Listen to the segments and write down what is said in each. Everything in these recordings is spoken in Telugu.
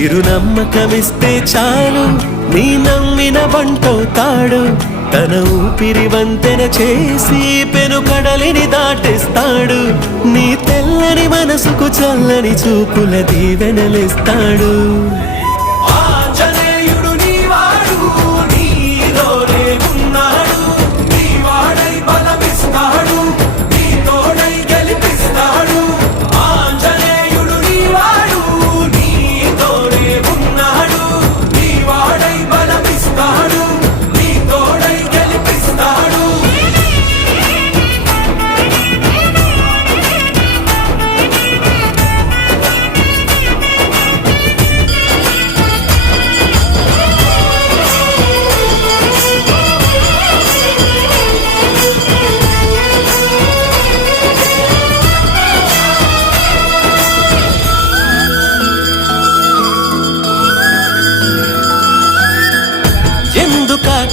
చిరునమ్మకమిస్తే చాలు నీ నమ్మిన బంటవుతాడు తన ఊపిరి వంతెన చేసి పెనుకడలిని దాటేస్తాడు నీ తెల్లని మనసుకు చల్లని చూపుల దీవెనలిస్తాడు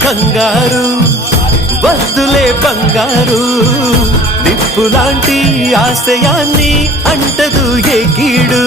కంగారు వద్దులే బంగారు నిప్పులాంటి ఆశయాన్ని అంటదు ఏ కీడు